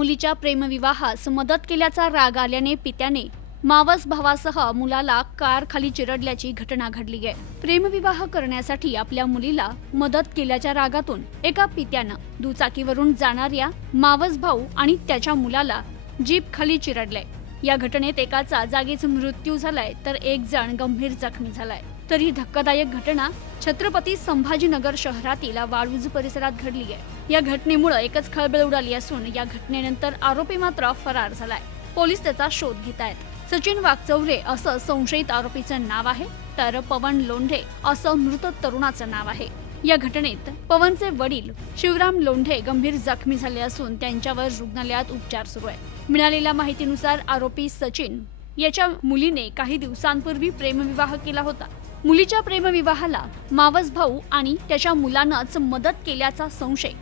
मुलीच्या प्रेमविवाहास मदत केल्याचा राग आल्याने पित्याने मावस भावासह मुलाला कार खाली चिरडल्याची घटना घडली आहे। प्रेमविवाह करण्यासाठी आपल्या मुलीला मदत केल्याच्या रागातून एका पित्यानं दुचाकीवरून जाणाऱ्या मावस भाऊ आणि त्याच्या मुलाला जीप खाली चिरडलंय। या घटनेत एकाचा जागीच मृत्यू झालाय तर एक जण गंभीर जखमी झालाय। तर ही धक्कादायक घटना छत्रपती संभाजीनगर शहरातील वाळूज परिसरात घडली आहे। या घटनेमुळे एकच खळबळ उडाली असून या घटनेनंतर आरोपी मात्र फरार झालाय। पोलीस त्याचा शोध घेत आहेत। सचिन वागचौरे असं संशयित आरोपीचं नाव आहे तर पवन लोंढे असं मृत तरुणाचं नाव आहे। या घटनेत पवनचे वडील शिवराम लोंढे गंभीर जखमी झाले असून त्यांच्यावर रुग्णालयात उपचार सुरू आहे। मिळालेल्या माहितीनुसार आरोपी सचिन याच्या मुलीने काही दिवसांपूर्वी प्रेमविवाह केला होता। मुलीच्या प्रेमविवाहाला मावस भाऊ आणि त्याच्या मुलानंच मदत केल्याचा संशय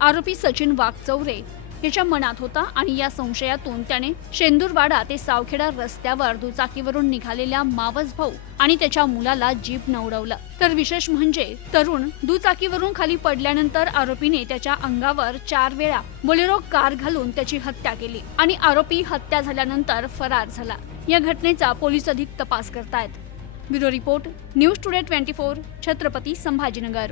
आरोपी सचिन वागचौरे याच्या मनात होता आणि या संशयातून त्याने शेंदूरवाडा ते सावखेडा रस्त्यावर दुचाकीवरून निघालेल्या मावस भाऊ आणि त्याच्या मुलाला जीपनं उडवलं। तर विशेष म्हणजे तरुण दुचाकीवरून खाली पडल्यानंतर आरोपीने त्याच्या अंगावर 4 वेळा बोलेरो कार घालून त्याची हत्या केली आणि आरोपी हत्या झाल्यानंतर फरार झाला। या घटनेचा पोलीस अधिक तपास करतायत। Bureau report, news today 24, Chhatrapati Sambhajinagar.